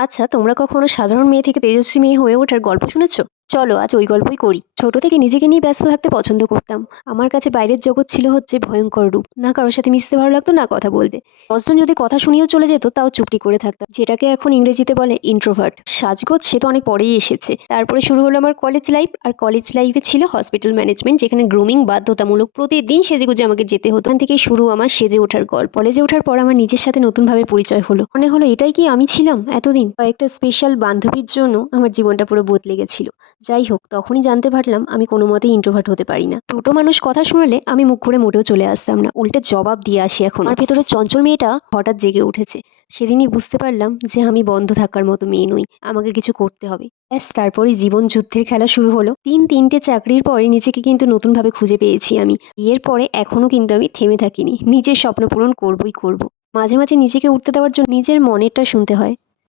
আচ্ছা তোমরা কখনো সাধারণ মেয়ে থেকে তেজস্বী মেয়ে হয়ে ওঠার গল্প শুনেছো? চলো, আজ ওই গল্পই করি। ছোট থেকে নিজেকে নিয়ে ব্যস্ত থাকতে পছন্দ করতাম। আমার কাছে বাইরের জগৎ ছিল হচ্ছে ভয়ঙ্কর রূপ। না কারোর সাথে মিশতে ভালো লাগতো, না কথা বলতে। দশজন যদি কথা শুনিয়েও চলে যেত, তাও চুপটি করে থাকতাম। যেটাকে এখন ইংরেজিতে বলে ইন্ট্রোভার্ট সাজগোজ সে তো অনেক পরেই এসেছে। তারপরে শুরু হলো আমার কলেজ লাইফ আর কলেজ লাইফে ছিল হসপিটাল ম্যানেজমেন্ট যেখানে গ্রুমিং বাধ্যতামূলক প্রতিদিন সেজেগুজে আমাকে যেতে হতো। ওখান থেকে শুরু আমার সেজে ওঠার গল্প। কলেজে ওঠার পর আমার নিজের সাথে নতুনভাবে পরিচয় হলো। মনে হলো, এটাই কি আমি ছিলাম এতদিন? কয়েকটা স্পেশাল বান্ধবীর জন্য আমার জীবনটা পুরো বদলে গেছিল। যাই হোক, তখনই জানতে পারলাম আমি কোনো মতেই ইন্ট্রোভার্ট হতে পারি না। দুটো মানুষ কথা শুনলে আমি মুখ করে মোটেও চলে আসতাম না। উল্টে জবাব দিয়ে আসি এখন। আর ভেতরে চঞ্চল মেয়েটা হঠাৎ জেগে উঠেছে। সেদিনই বুঝতে পারলাম যে আমি বন্ধ থাকার মতো মেয়ে নই। আমাকে কিছু করতে হবে। ব্যাস, তারপরেই জীবন যুদ্ধের খেলা শুরু হলো। তিন তিনটে চাকরির পরে নিজেকে কিন্তু নতুনভাবে খুঁজে পেয়েছি আমি। বিয়ের পরে এখনও কিন্তু আমি থেমে থাকিনি। নিজের স্বপ্ন পূরণ করবই করব। মাঝে মাঝে নিজেকে উঠতে দেওয়ার জন্য নিজের মনেরটা শুনতে হয়।